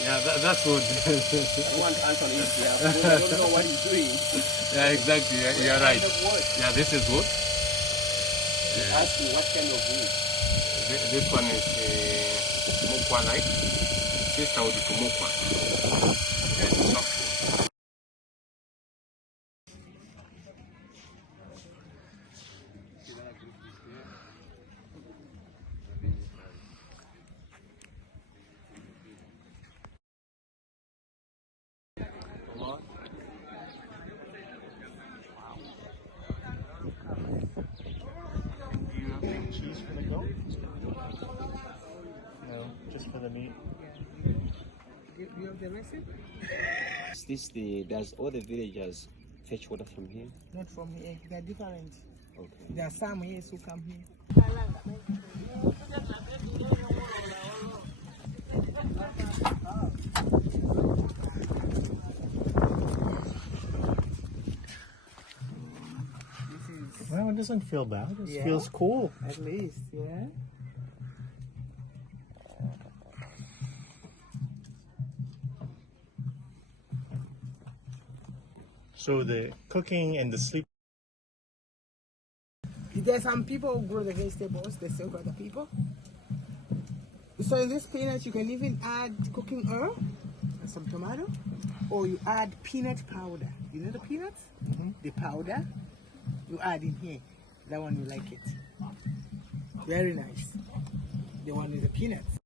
Yeah, that's good. I want Anthony here. I don't know what he's doing. Yeah, exactly. You're right. Yeah, this is wood. He's asking what kind of wood. This one is mukwa like. This would be mukwa. Yeah, it's soft wood. Cheese for the goat? No, just for the meat. You have the recipe? Does all the villagers fetch water from here? Not from here. They're different. Okay. There are some here who come here. Well, it doesn't feel bad. It feels cool. At least, yeah. So the cooking and the sleep. There's some people who grow the vegetables, they sell to other people. So in this peanut, you can even add cooking oil and some tomato, or you add peanut powder. You know the peanuts? The powder, you add in here. That one, you like it. Very nice. The one with the peanuts.